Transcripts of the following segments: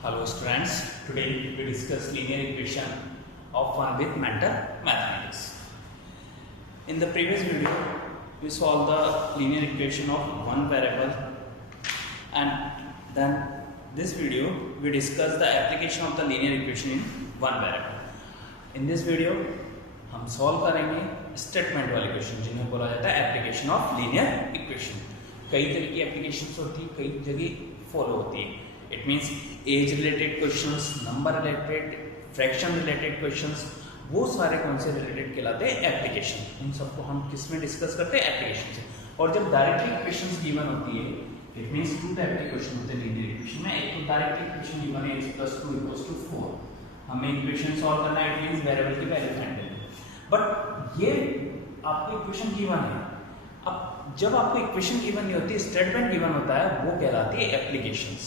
Hello students, today we discuss linear equation of one with mental mathematics. In the previous video, we solved the linear equation of one variable, and then this video we discuss the application of the linear equation in one variable. In this video, हम solve करेंगे statement वाले question जिन्हें बोला जाता है application of linear equation. कई तरह की applications होती है, कई जगह follow होती है. It means age related questions, number related, fraction related questions, वो सारे कौन से related कहलाते हैं एप्लीकेशन. इन सबको हम किस में डिस्कस करते हैं एप्लीकेशन से. और जब डायरेक्टली इक्वेशंस गिवन होती है, इट मींस टू टाइप के क्वेश्चन होते हैं लीनियर इक्वेशन में. एक तो डायरेक्टली इक्वेशन गिवन है x + 2 = 4, हमें इक्वेशन सॉल्व करना है. इट मींस वेरिएबल की वैल्यू फाइंड करनी है. बट ये आपको इक्वेशन गिवन है. अब जब आपको इक्वेशन गिवन नहीं होती, स्टेटमेंट गिवन होता है, वो कहलाती है एप्लीकेशंस.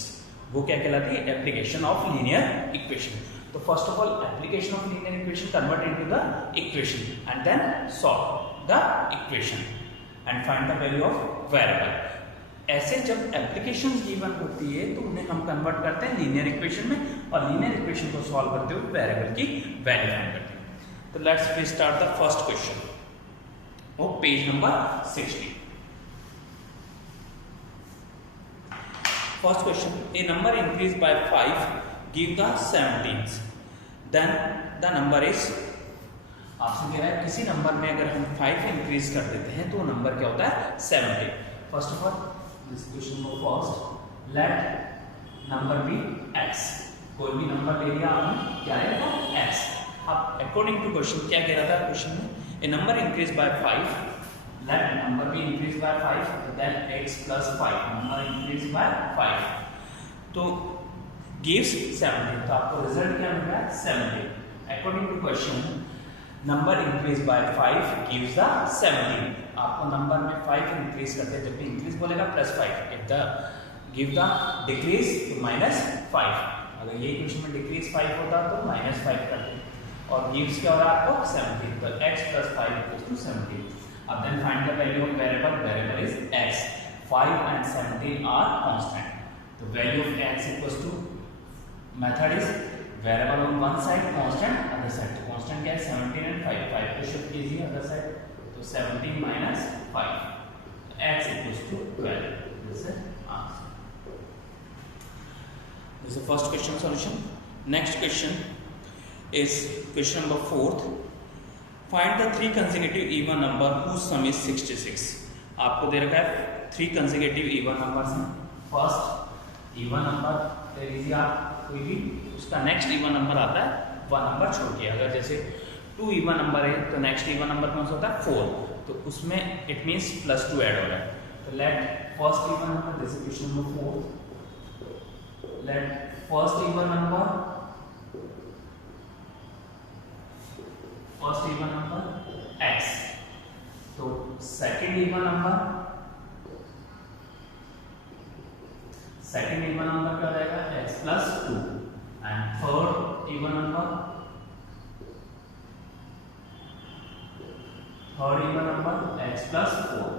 वो क्या कहलाती है? Application of linear equation. तो first of all application of linear equation convert into the equation and then solve the equation and find the value of variable. ऐसे जब एप्लीकेशंस गिवन होती है तो उन्हें हम कन्वर्ट करते हैं लीनियर इक्वेशन में, और लीनियर इक्वेशन को सॉल्व करते हुए वेरिएबल की वैल्यू फाइंड करते हैं. तो let's start the first question of page number 60. First question, a number increased by 5 give the 17th, then the number is, आपसे कह रहा है किसी नंबर में अगर हम 5 इंक्रीज कर देते हैं तो नंबर क्या होता है? 17. First of all this question को first let number be x. कोई भी नंबर ले लिया आपने, क्या है वो x. अब अकॉर्डिंग टू क्वेश्चन क्या कह रहा था क्वेश्चन में? a number increased by 5, let number be increased by 5, then x plus 5, number increased by 5, तो gives 17. तो आपको रिजल्ट क्या मिल रहा है? 17. According to question number increase by 5 gives the 17. आपको नंबर में 5 इंक्रीज करते हैं, जब भी इंक्रीज बोलेगा +5, if the give the decrease तो -5. अगर ये क्वेश्चन में डिक्रीज 5 होता तो -5 करते, और gives क्या हो रहा है आपको? 17. तो x plus 5 = 17. अब then find the value of variable. Variable is x. 5 and 17 are constant. The value of x equals to, method is variable on one side, constant other side. तो constant क्या है? 17 and 5. 5 को shift कीजिए other side, तो 17 minus 5. x equals to 12. This is answer. This is the first question solution. Next question is question number 4th. Find the 3 consecutive even number whose sum is 66. आपको दे रखा है 3 consecutive even numbers हैं. First even number ले लीजिए आप कोई भी, उसका नेक्स्ट even number आता है 1 नंबर छोड़ के. अगर जैसे 2 even number है तो नेक्स्ट even number कौन सा होता है? 4. तो उसमें इट मीन्स +2 ऐड हो रहा है. तो let first even number, this is question number 4. Let first even number x. तो सेकंड इवन नंबर क्या हो जाएगा? x + 2. And third even number x + 4.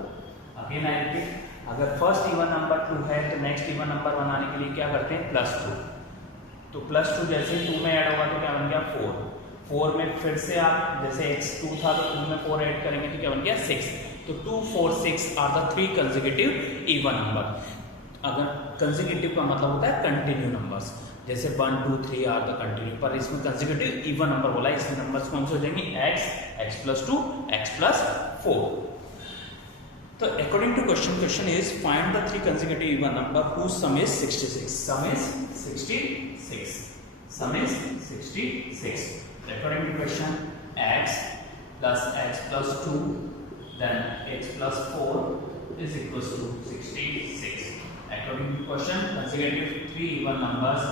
Again I repeat, अगर फर्स्ट इवन नंबर 2 है तो नेक्स्ट इवन नंबर बनाने के लिए क्या करते हैं? +2. तो +2 जैसे 2 में ऐड होगा तो क्या बन गया? 4. 4 में फिर से आप जैसे x 2 था तो 2 में 4 ऐड करेंगे तो क्या बन गया? 6. तो 2, 4, 6 are the 3 consecutive even number. अगर कंसेक्यूटिव का मतलब होता है कंटिन्यू नंबर्स, जैसे 1, 2, 3 आर द कंटिन्यू, पर इसमें कंसेक्यूटिव इवन नंबर बोला है. इसमें नंबर्स कौन से हो जाएंगे? x + 2, x + 4. तो according to question is find the 3 consecutive even number whose sum is 66. Sum is 66. Sum is 66. According to question, x plus x plus 2, then x plus 4 is equals to 66. According to question, consecutive 3 even numbers,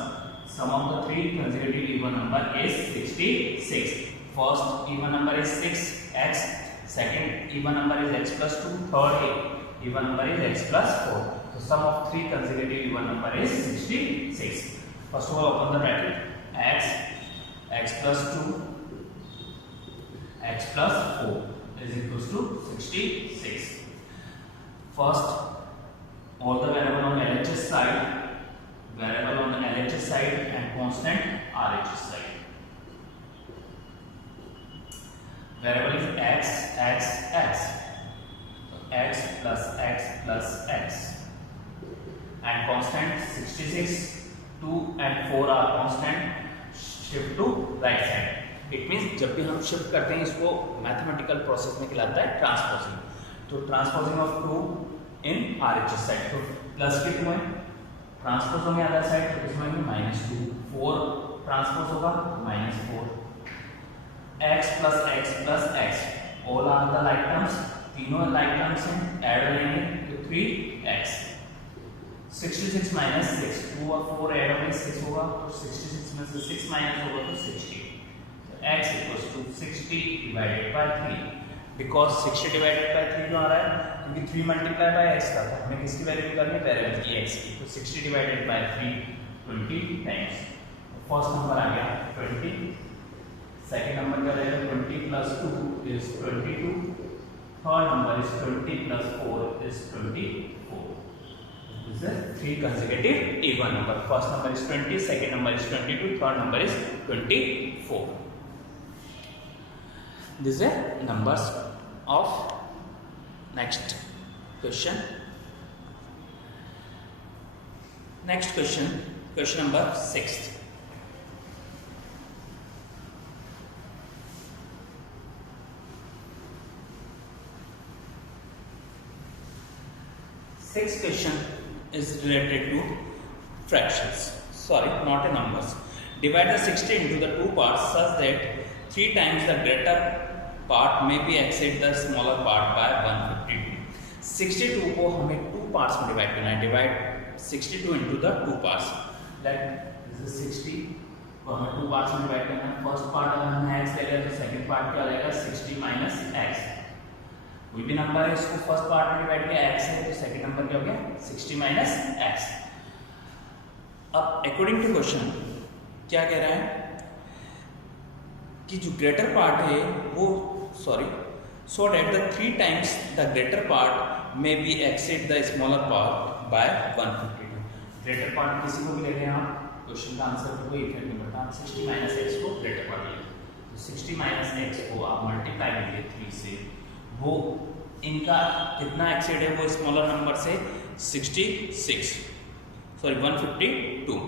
sum of the 3 consecutive even number is 66. First even number is 6x, second even number is x plus 2, third even number is x plus 4. So sum of 3 consecutive even number is 66. First of all, open the bracket. x plus 2, x plus 4 is equals to 66. First, all the variable on LHS side side and constant RHS side. Variable is x. So x plus x. And constant 66, 2 and 4 are constant. Shift to right side. It means जब भी हम shift करते हैं इसको mathematical process में कहलाता है transposing. तो transposing of 2 in RHS side. तो प्लस के 2 है, ट्रांसपोज होंगे अदर साइड, तो इसमें -2. 4 ट्रांसपोज होगा -4. x plus x. All are the like terms. तीनों लाइक टर्म्स हैं, ऐड हो जाएंगे तो 3x. 66 minus 6, 2 और 4 ऐड होंगे 6 होगा, तो 66 में से 6 माइनस होगा तो 60. तो x equals to 60 divided by 3. Because 60 divided by 3 क्यों आ रहा है? क्योंकि 3 मल्टीप्लाई बाय x का था, हमें किसकी वैल्यू निकालनी है? वेरिएबल की x की. तो 60 divided by 3 20 times. First number आ गया 20. सेकंड नंबर क्या रहेगा? 20 plus 2 is 22. Third number is 20 plus 4 is 24. This is 3 consecutive even number. First number is 20, second number is 22, third number is 24. These are numbers of next question. Next question, question number 6. Sixth question is related to fractions. Sorry, not a numbers. Divide the 60 into the two parts such that 3 times the greater part may be exceed the smaller part by 152. 62 को हमें 2 parts में divide करना है. Divide 62 into the 2 parts. Let this is 60 को हमें 2 parts में divide करना है. First part अगर हमने x ले लिया तो second part क्या रहेगा? 60 minus x. कोई भी नंबर है इसको फर्स्ट पार्ट में डिवाइड किया x है तो सेकंड नंबर क्या हो गया? 60 minus x. अब अकॉर्डिंग टू क्वेश्चन क्या कह रहा है कि जो ग्रेटर पार्ट है वो so that the 3 times the greater part may be exceed the smaller part by 152. Greater part किसी को भी ले रहे हैं आप, क्वेश्चन का आंसर तो कोई इफेक्ट नहीं पड़ता. 60 minus x को ग्रेटर पार्ट ले, तो 60 minus x को आप मल्टीप्लाई करिए 3 से, वो इनका कितना एक्सेड है? वो स्मॉलर नंबर से 152.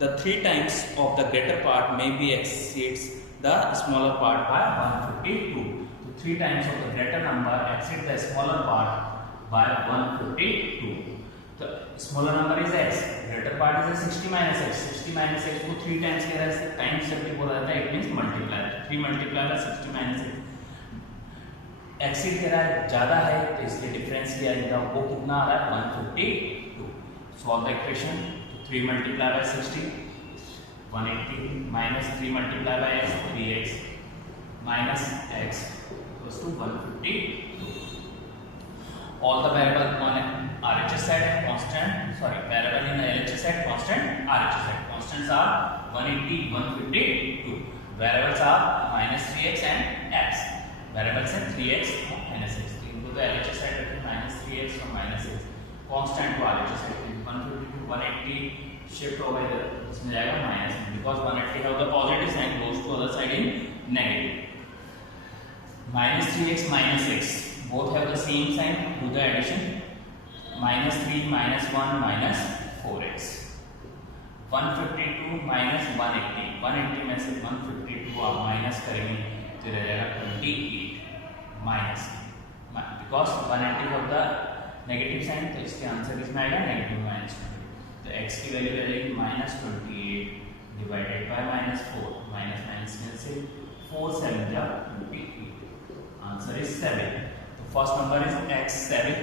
The 3 times of the greater part may be exceeds the smaller part by 152. So 3 times of the greater number exceed the smaller part by 152. The smaller number is x. Greater part is 60 minus x. 60 minus x को 3 times कह रहा है, times जब भी बोला जाता है it means multiply. 3 multiply का 60 minus x. एक्सीड कह रहा है ज़्यादा है तो इसलिए डिफरेंस किया जाएगा. वो कितना आ रहा है? 152. Solve the equation. 3 multiply by 60 180 minus 3 multiply by x 3x minus x equals to 152. All the variable on RHS side constant, variable in LHS side constant, RHS side constants are 180 152. variables are -3x and x. Variables हैं 3x और -x. इनको तो LHS side रखें -3x और -x. Constant को RHS side 152 180 shift हो गए इसमें जाएगा minus, because 180 have the positive sign goes to other side in negative. -3x -x both have the same sign. Do the addition. -3 -1 -4x. 152 -180. 180 में से 152 आप माइनस करेंगे तो रहेगा 28 minus, because 180 of the negative sign, तो इसके आंसर इसमें आएगा नेगेटिव -20. तो x की वैल्यू आ जाएगी -28 डिवाइडेड बाय -4. माइनस में से 4 7 जा 28. Answer is 7. तो फर्स्ट नंबर इज x 7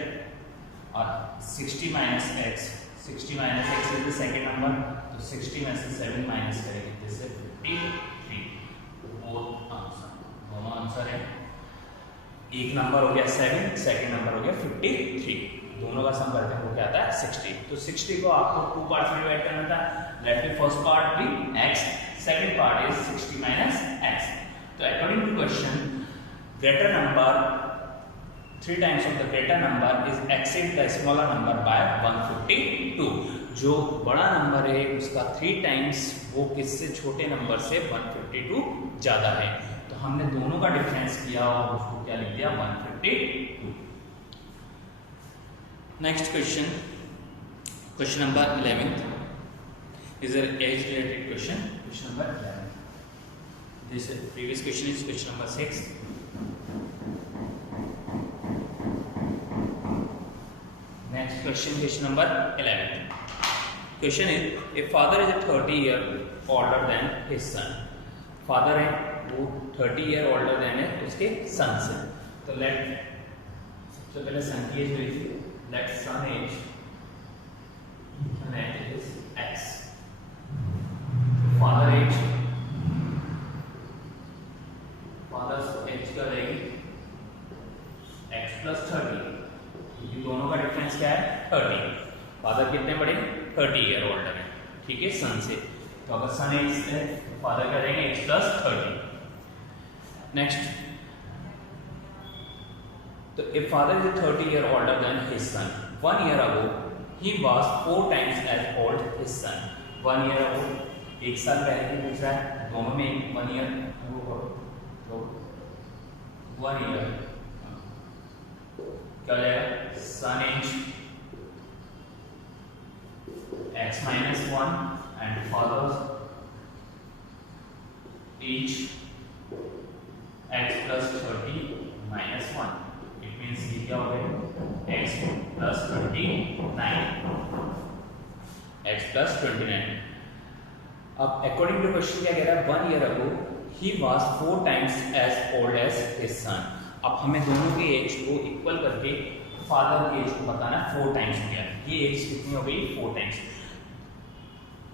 और 60 minus x. 60 minus x is the second number. तो 60 में से 7 माइनस करेंगे तो इससे 53. बोथ आंसर, दोनों आंसर है. एक नंबर हो गया 7, सेकंड नंबर हो गया 53. दोनों का सम करते हैं वो क्या आता है 60. तो 60 को आपको 2 पार्ट्स में डिवाइड करना था. Let the first part be x, second part is 60 minus x. तो according to question greater number 3 times of the greater number is exceed the smaller number by 152. जो बड़ा नंबर है उसका 3 टाइम्स वो किससे छोटे नंबर से 152 ज़्यादा है। तो हमने दोनों का डिफरेंस किया और उसको क्या लिख दिया 152। Next question, question number 11 is an age related question, question number 11। This previous question is question number 6। Next question, question number 11। Question is a father is 30 year older than his son. Father है वो 30 year older than है उसके सन से। तो late सबसे पहले सन की age लीजिए, let son age is x, father age, father age क्या रहेगी x प्लस 30, क्योंकि दोनों का डिफरेंस क्या है 30। फादर कितने बड़े 30 ईयर ओल्डर है, ठीक है, सन से। तो अगर सन एज है तो फादर क्या रहेंगे x प्लस 30। नेक्स्ट, तो if father is 30 year older than his son, 1 year ago he was 4 times as old his son। 1 year ago, एक साल पहले की पूछ रहा है, दोनों में 1 ईयर वो करो तो 1 ईयर क्या हो जाएगा सन as x minus 1 and father's age x plus 30 minus 1। It means ये क्या हो गया x plus 29, x plus 29। अब अकॉर्डिंग टू क्वेश्चन क्या कह रहा है 1 year ago he was 4 times as old as his son। अब हमें दोनों की एज को इक्वल करके फादर की एज को बताना 4 टाइम्स हो गया। ये एज कितनी हो गई 4 टाइम्स।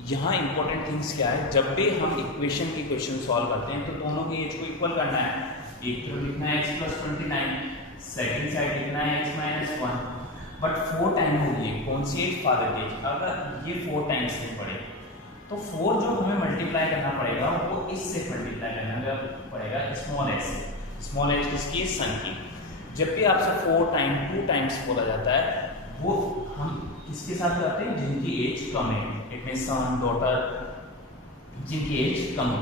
यहाँ इंपॉर्टेंट थिंग्स क्या है, जब भी हम इक्वेशन की क्वेश्चन सॉल्व करते हैं तो दोनों की एज को इक्वल करना है। एक तरफ लिखना है x प्लस 29, सेकेंड साइड लिखना है x माइनस 1। बट 4 टाइम होगी कौन सी एज फादर की एज। अगर ये 4 टाइम्स नहीं पड़े तो 4 जो हमें मल्टीप्लाई करना पड़ेगा वो इससे मल्टीप्लाई करना पड़ेगा स्मॉल एच से। स्मॉल एच किसकी सन की। जब भी आपसे 4 टाइम 2 टाइम्स बोला जाता है वो हम किसके साथ करते हैं जिनकी एज कम है। इट मीन सन डॉटर जिनकी एज कम है।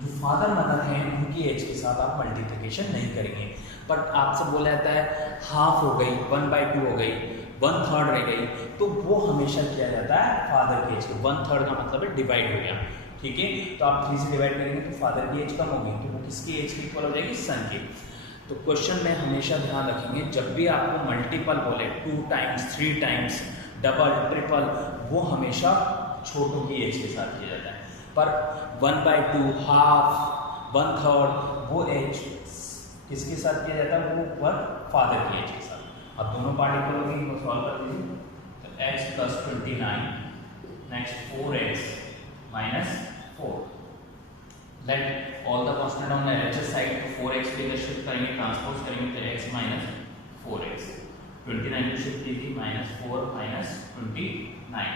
जो फादर मदर हैं उनकी एज के साथ आप मल्टीप्लिकेशन नहीं करेंगे। बट आपसे बोला जाता है हाफ हो गई 1/2 हो गई 1/3 रह गई तो वो हमेशा किया जाता है फादर की एज को। 1/3 का मतलब है डिवाइड हो गया, ठीक है। तो आप 3 से डिवाइड करेंगे तो फादर की एज कम होगी तो वो किसकी एज की इक्वल हो जाएगी सन की। तो क्वेश्चन में हमेशा ध्यान रखेंगे जब भी आपको मल्टीपल बोले 2 टाइम्स 3 टाइम्स डबल ट्रिपल वो हमेशा छोटों की एज के साथ किया जाता है। पर 1/2 हाफ 1/3 वो एज किसके साथ किया जाता है वो पर फादर की एज के साथ। अब दोनों पार्ट इक्वल होगी इनको सॉल्व कर दीजिए। तो x plus 29 next 4x minus 4। Let all the constant on the LHS side तो 4x पे इधर शिफ्ट करेंगे ट्रांसपोज करेंगे तो x माइनस 4x 29 को शिफ्ट कीजिए minus 4 minus 29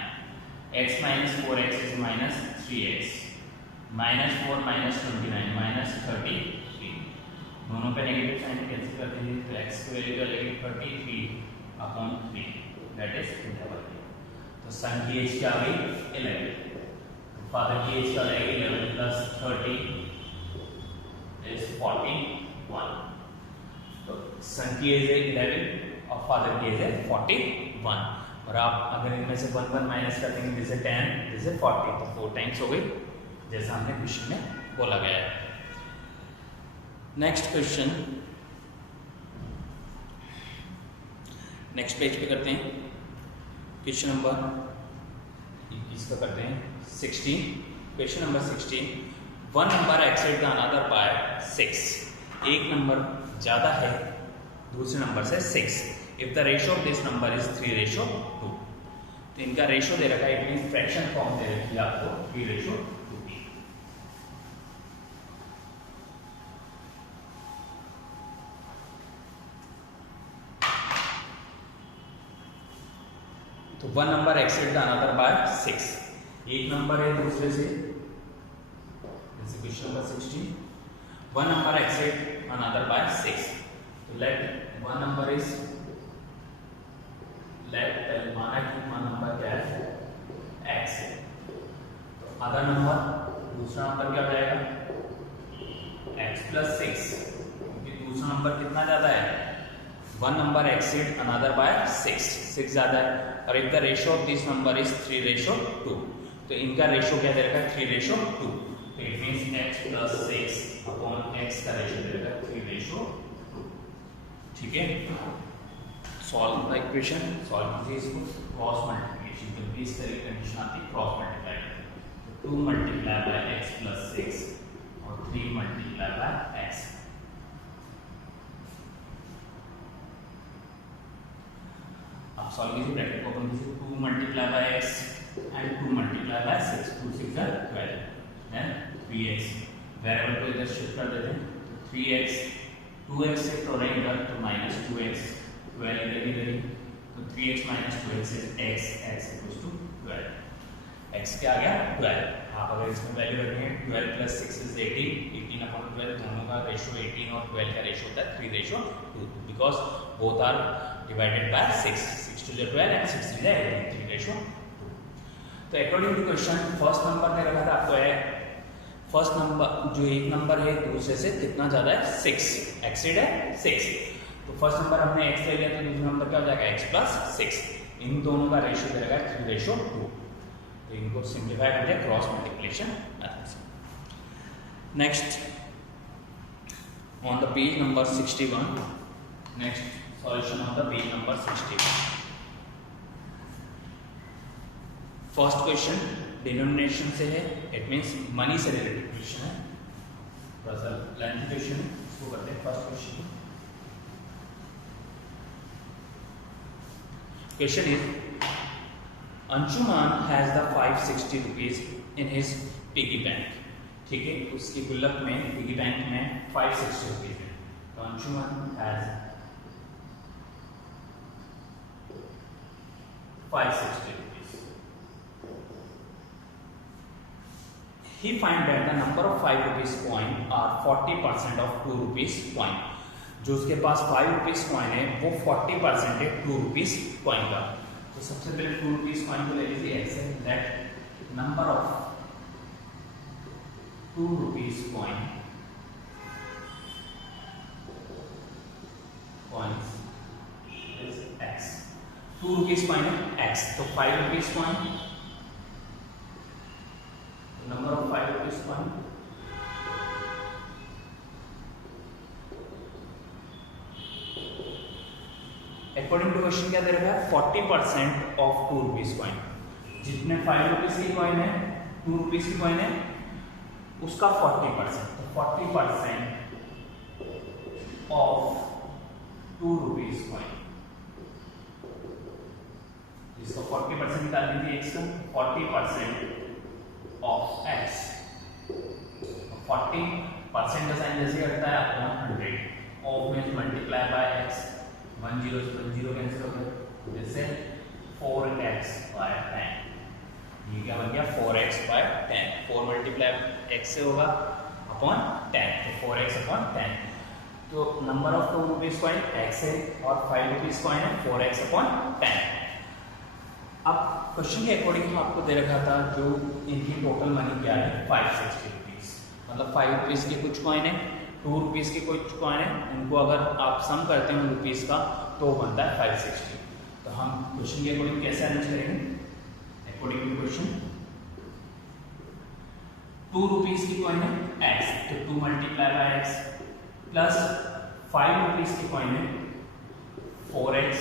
x minus 4x is minus 3x minus 4 minus 29 minus 33। दोनों पे नेगेटिव साइन कैंसिल कर दीजिए तो x की वैल्यू क्या लगेगी 33/3 दैट इज डबल। तो सन की एज क्या आ गई 11। फादर की एज क्या रहेगी 11 प्लस 30 इज 41। तो सन की एज है 11 और फादर की एज है 41। और आप अगर इनमें से 1 1 माइनस कर देंगे जैसे 10 जैसे 40 तो 4 टाइम्स हो गई जैसा हमने क्वेश्चन में बोला गया है। नेक्स्ट क्वेश्चन नेक्स्ट पेज पे करते हैं। क्वेश्चन नंबर 21 का करते हैं 16। Question number 16 one number accessed the another by 6। एक नंबर ज़्यादा है दूसरे नंबर से 6 if the ratio of this number is 3:2। तो इनका रेशियो दे रखा है इट मीन फ्रैक्शन फॉर्म दे रखी है आपको 3:2। तो one number accessed the another by 6। एक नंबर है दूसरे से जैसे question number 16 one number accessed another by 6। तो let one number is late माना कि वन नंबर क्या है x है। तो अदर नंबर, दूसरा नंबर क्या हो जाएगा x प्लस 6, क्योंकि दूसरा नंबर कितना ज्यादा है, one number exceed another by 6 ज्यादा है, और if the ratio of this number is 3:2, तो इनका रेशियो क्या दे रखा है 3:2, तो it means x plus 6 upon x का रेशियो दे रखा है 3:2। ठीक है, सॉल्व द इक्वेशन, सॉल्व कीजिए इसको, क्रॉस मल्टीप्लिकेशन, जब भी इस तरह की कंडीशन आती है क्रॉस मल्टीप्लाई, तो 2 मल्टीप्लाई बाय x प्लस 6 और 3 मल्टीप्लाई बाय x। आप सॉल्व कीजिए, ब्रैकेट को ओपन कीजिए, 2 multiply by x and 2 multiply by 6, 2 6 are 12, then 3x, variable को इधर शिफ्ट कर देते हैं, तो 3x, 2x शिफ्ट हो रहा है इधर, तो माइनस 2x, 12 इधर, तो 3x minus 2x is x, x equals to 12, x क्या आ गया 12। आप अगर इसमें वैल्यू रखेंगे 12 प्लस 6 इज 18, 18 अपॉन 12, दोनों का रेशियो 18 और 12 का रेशियो होता है 3:2, because both are divided by 6, 6 to the 12 and 6 to the 18, 3:2। तो according to question first number दे रखा था आपको है, फर्स्ट नंबर जो एक नंबर है दूसरे से कितना ज्यादा है 6, एक्सीड है 6, तो फर्स्ट नंबर हमने x ले लिया, तो दूसरा नंबर क्या हो जाएगा x प्लस 6, इन दोनों का रेशियो दे रखा है 3:2, तो इनको सिंप्लीफाई करते हैं क्रॉस मल्टीप्लिकेशन मेथड से। Next on the page number 61, next solution on the page number 61। First question denomination से है, इट मींस मनी से रिलेटेड क्वेश्चन है, थोड़ा सा लेंथी क्वेश्चन है, इसको करते हैं first question. Question is Anshuman has the 560 rupees in his piggy bank. ठीक है, उसकी गुल्लक में पिगी बैंक में 560 रुपीज है, तो Anshuman has 560 rupees. He find that the number of 5 rupees coin are 40% of 2 rupees coin. जो उसके पास 5 rupees coin है वो 40% है 2 rupees coin का। तो सबसे पहले 2 rupees coin को ले लीजिए ऐसे, that number of 2 rupees coins is x। 2 rupees coin है x, तो 5 rupees coin, number of 5 rupees coin according to question क्या दे रखा है 40% ऑफ 2 rupees coin। जितने 5 rupees की कॉइन है 2 rupees की कॉइन है उसका 40%, तो 40% ऑफ 2 rupees coin, जिसको 40% निकाल दीजिए x का, 40% ऑफ x, 40% का साइन जैसे करता है अपॉन 100, ऑफ में मल्टीप्लाई बाय x, 1 0 से 1 0 कैंसिल हो गया, जैसे 4x बाय 10, ये क्या बन गया 4x बाय 10, 4 मल्टीप्लाई x से होगा अपॉन 10, तो 4x अपॉन 10, तो number of 2 rupees coin x है और 5 रुपीज कॉइन है 4x अपॉन 10। अब क्वेश्चन के अकॉर्डिंग आपको दे रखा था जो इनकी टोटल मनी क्या है 560 रुपीज, मतलब 5 रुपीज के कुछ कॉइन है, 2 रुपीज के कुछ कॉइन है, उनको अगर आप सम करते हैं रुपीज का तो बनता है 560। तो हम क्वेश्चन के अकॉर्डिंग कैसे अरेंज करेंगे, अकॉर्डिंग टू क्वेश्चन 2 रुपीज की कॉइन है x, तो 2 multiply by x plus 5 rupees की कॉइन है 4x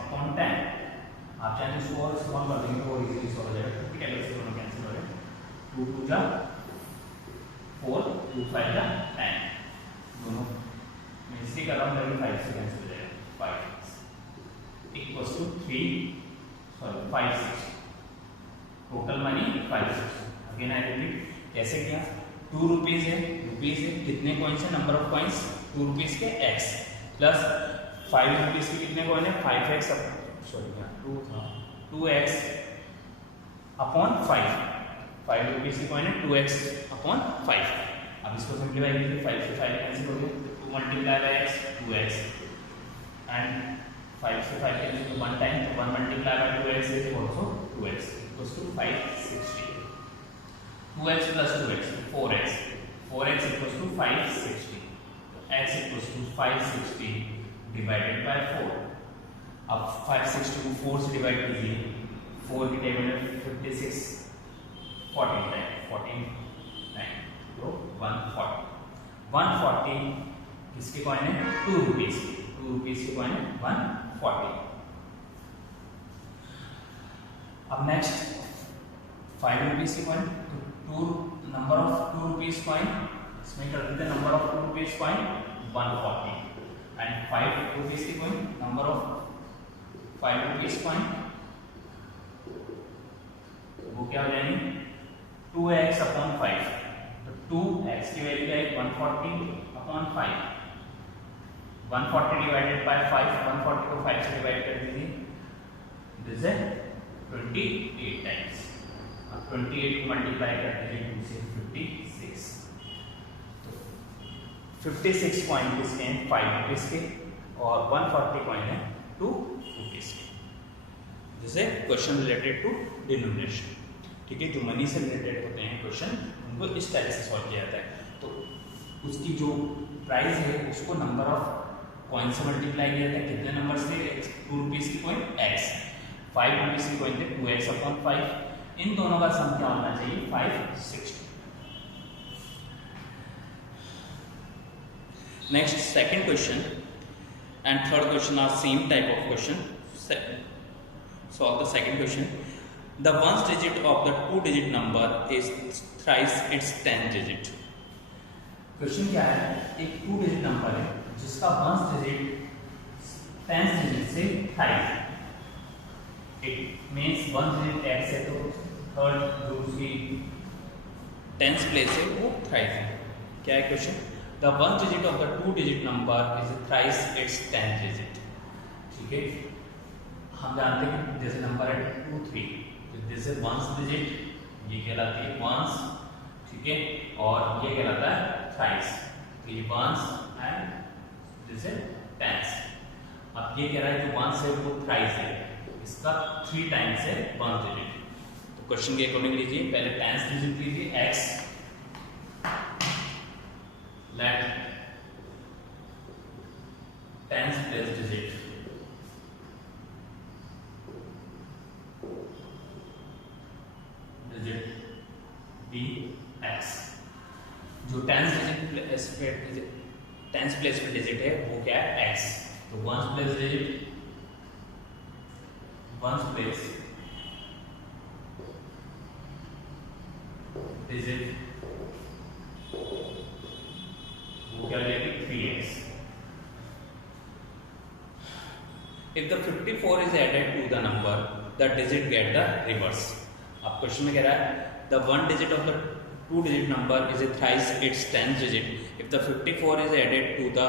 अपॉन 10। आप चाहे तो इसको और सॉल्व कर देंगे तो और इजीली सॉल्व हो जाएगा, क्योंकि कैलकुलेटर से दोनों कैंसिल हो जाएगा, 2 2 जा 4, 2 5 जा 10, दोनों मैं इसलिए कर रहा हूँ ताकि 5 से कैंसिल हो जाएगा, 5 equals to 560, total money 560। Again I repeat, कैसे किया, 2 रुपीज है, कितने कॉइन्स है, नंबर ऑफ कॉइन्स 2 रुपीज के x प्लस 5 रुपीज के कितने कॉइन है 5x, sorry 2x upon 5 rupees की कॉइन है 2x अपॉन 5। अब इसको सिंप्लीफाई कीजिए, 5 से 5 कैंसिल हो गया, 2 multiply by x 2x and 5 से 5 कैंसिल तो 1 टाइम, तो 1 multiply by 2x is also 2x equals to 560. 2x plus 2x 4x, 4x equals to 560. तो x equals to 560 divided by 4. अब 560 को 4 से डिवाइड कीजिए, 4 की टेबल में 56 14 टाइम 14 9 तो 140 किसके कॉइन है 2 रुपीज के कॉइन है 140. अब नेक्स्ट 5 रुपीज के कॉइन, तो 2 नंबर ऑफ 2 रुपीज कॉइन, इसमें कर देते हैं number of 2 rupees coin 140 and 5 rupees के coin number of 5 rupees coin वो क्या हो जाएंगे 2x अपॉन 5. तो 2x की वैल्यू है 140 अपॉन 5. 140 डिवाइडेड बाय 5, 140 को 5 से डिवाइड कर दीजिए, दिस है 28 टाइम्स. अब 28 को मल्टीप्लाई कर दीजिए 2 से 56. तो 56 कॉइन किसके हैं 5 रुपीज के और 140 कॉइन है 2 रुपीज के. दिस है क्वेश्चन रिलेटेड टू डिनोमिनेशन. ठीक है, जो मनी से रिलेटेड होते हैं क्वेश्चन उनको इस तरह से सॉल्व किया जाता है. तो उसकी जो प्राइस है उसको नंबर ऑफ कॉइन से मल्टीप्लाई किया जाता है. कितने नंबर से 2 रुपीज की कॉइन x, 5 रुपीज की कॉइन थे 2x अपॉन 5. इन दोनों का सम क्या होना चाहिए 560. Next second question and third question are same type of question. Solve the second question. The ones digit of the 2-digit number is thrice its 10th digit. Question क्या है, एक 2-digit number है जिसका वंस डिजिट 10th डिजिट से thrice. It means ones digit x है तो third जो उसकी 10th प्लेस है वो थ्राइस है. क्या है question, the ones digit of the 2-digit number is thrice it's 10th digit. ठीक है, हम जानते हैं जैसे नंबर है 2 3, तो दिस इज वंस डिजिट, ये कहलाती है वंस. ठीक है, और ये कहलाता है थ्राइस. तो ये ones and this is tens. अब ये कह रहा है जो वंस है वो थ्राइस है, इसका 3 टाइम्स है वंस डिजिट. तो क्वेश्चन के अकॉर्डिंग लीजिए, पहले टेंस डिजिट लीजिए x, let tens place digit be x. जो टेंस प्लेस पे डिजिट है वो क्या है x. तो ones place digit, ones place digit वो क्या हो जाएगी 3x. If the 54 is added to the number, the digit get the reverse. अब क्वेश्चन में कह रहा है the one digit of the 2-digit number is a thrice its 10th digit. If the 54 is added to the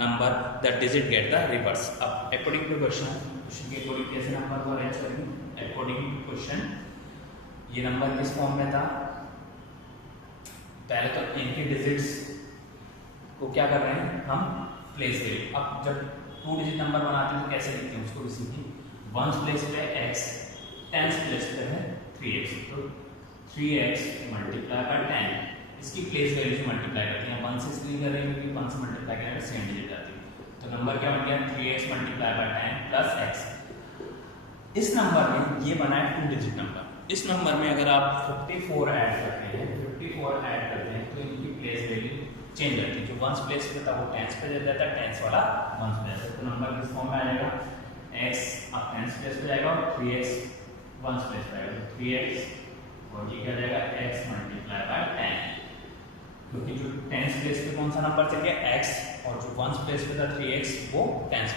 number, the digit get the reverse. अब according to question के according कैसे number को arrange करेंगे. according to question ये number किस form में था, पहले तो इनके डिजिट्स को क्या कर रहे हैं हम प्लेस करें. अब जब 2-digit नंबर बनाते हैं तो कैसे लिखते हैं उसको भी सीखिए. वंस प्लेस पे x, टेंस प्लेस पे है 3x, तो 3x मल्टीप्लाई बाय 10, इसकी प्लेस वैल्यू से मल्टीप्लाई करते हैं. 1 से इसलिए कर रहे हैं क्योंकि 1 से मल्टीप्लाई करेंगे सेम डिजिट आती है. तो नंबर क्या बन गया 3x multiply by 10 plus x. इस नंबर में ये बना है 2-digit नंबर. इस नंबर में अगर आप 54 ऐड करते हैं तो इनकी प्लेस वैल्यू चेंज होती है. जो वंस प्लेस पे था वो टेंस पे दे देता है, टेंस वाला वंस प्लेस है. तो नंबर किस फॉर्म में आ जाएगा x अब टेंस प्लेस पे जाएगा और 3x वंस प्लेस पे आएगा. तो 3x और ये क्या जाएगा x मल्टीप्लाई बाय 10, क्योंकि जो टेंस प्लेस पे कौन सा नंबर चल गया x, और जो वंस प्लेस पे था 3x वो वंस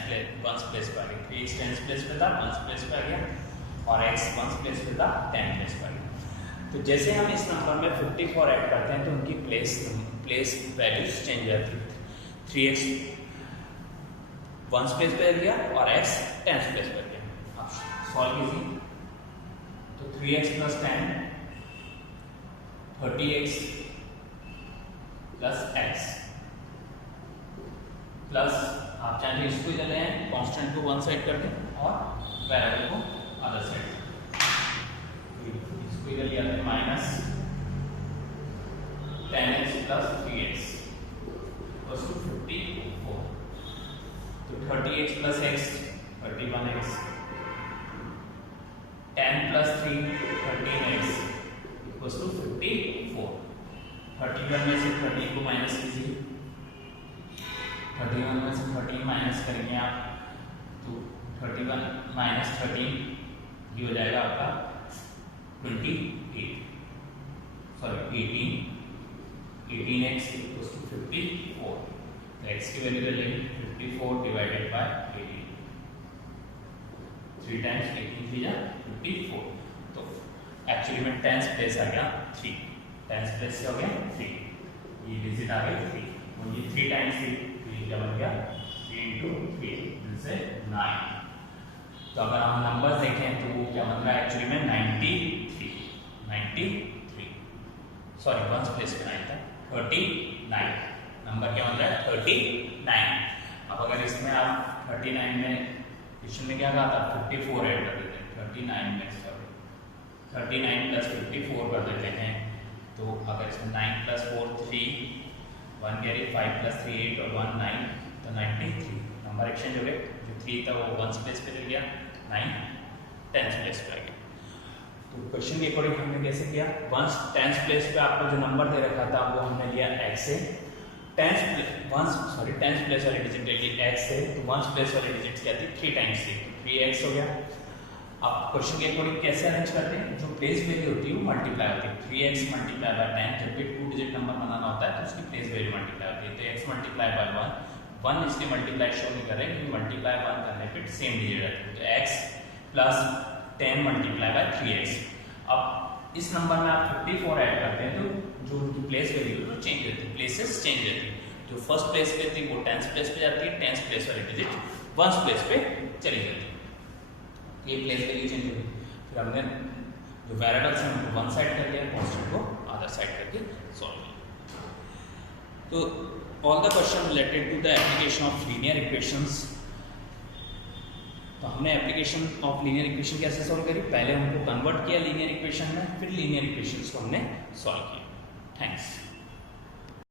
प्लेस पे आ गया. 3x टेंस प्लेस पे था, वंस प्लेस पे आ गया, और x वंस प्लेस पे था, 10 प्लेस पे आ गया. तो जैसे हम इस नंबर में 54 ऐड करते हैं तो उनकी प्लेस वैल्यूज चेंज हो जाती है. 3x वंस प्लेस पे आ गया और x टेंस प्लेस पे आ गया. अब सॉल्व कीजिए तो 3x plus 10 30x plus x plus आप चाहे तो इसको ले लें, कांस्टेंट को वन साइड कर दें और वेरिएबल को अदर साइड। इसको इधर लिया जाए minus 10x plus 3x equals to 54। तो 30x प्लस x 31x, 10 प्लस 3 13x इक्वल्स टू 54। 31 में से 30 को माइनस कीजिए, 31 में से 13 माइनस करेंगे आप तो 31 माइनस 13 ये हो जाएगा आपका 18x इक्वल्स टू 54। तो x की वैल्यू ले लेंगे 54 डिवाइडेड बाय 18, 3 टाइम्स 18 थी 54। तो एक्चुअली में टेंस प्लेस आ गया 3, टेंस प्लेस से हो गया 3, ये डिजिट आ गई 3 और ये 3 टाइम्स 3 तो ये क्या बन गया 3 into 3 जिससे 9। तो अगर हम नंबर्स देखें तो क्या बन रहा है एक्चुअली में 93, सॉरी वंस प्लेस पे आया था 39, नंबर क्या बन रहा है 39। अब अगर इसमें आप 39 में क्वेश्चन में क्या कहा था 54 ऐड कर देते हैं, 39 में सॉरी 39 प्लस 54 कर देते हैं। तो अगर इसमें 9 प्लस 4 3, 1 कैरी 5 प्लस 3 8 और 1 9 तो 93 नंबर एक्सचेंज हो गए। जो 3 था वो वंस प्लेस पे चल गया, 9 टेंस प्लेस पे आ गया। तो क्वेश्चन के अकॉर्डिंग हमने कैसे किया, वंस टेंस प्लेस पे आपको जो नंबर दे रखा था वो हमने लिया x से, टेंस प्लेस वाली डिजिट ले ली x से, तो वंस प्लेस वाली डिजिट क्या थी 3 टाइम्स थी, 3x हो गया। अब क्वेश्चन के अकॉर्डिंग कैसे अरेंज करते हैं, जो प्लेस वैल्यू होती है वो मल्टीप्लाई होती है, 3x मल्टीप्लाई बाय 10, जब भी 2 डिजिट नंबर बनाना होता है तो उसकी प्लेस वैल्यू मल्टीप्लाई होती है। तो x मल्टीप्लाई बाय 1 इसलिए मल्टीप्लाई शो नहीं कर रहे क्योंकि मल्टीप्लाई 1 करने पे सेम डिजिट रहती है। तो x plus 10 multiply by 3x। अब इस नंबर में आप 54 ऐड करते हैं तो जो उनकी प्लेस वैल्यू तो चेंज रहती है, प्लेसेस चेंज रहती है। जो फर्स्ट प्लेस पे थी वो टेंस प्लेस पे जाती है, टेंस प्लेस वाली डिजिट वंस प्लेस पे चली जाती है, ये प्लेस वैल्यू चेंज होगी। फिर हमने जो वेरिएबल्स हैं उनको वन साइड कर लिया, कांस्टेंट को अदर साइड करके सॉल्व किया। तो all the question related to the application of linear equations. तो हमने एप्लीकेशन ऑफ लीनियर इक्वेशन कैसे सॉल्व करी, पहले हमको कन्वर्ट किया लीनियर इक्वेशन में, फिर लीनियर इक्वेशंस को हमने सॉल्व किया। थैंक्स।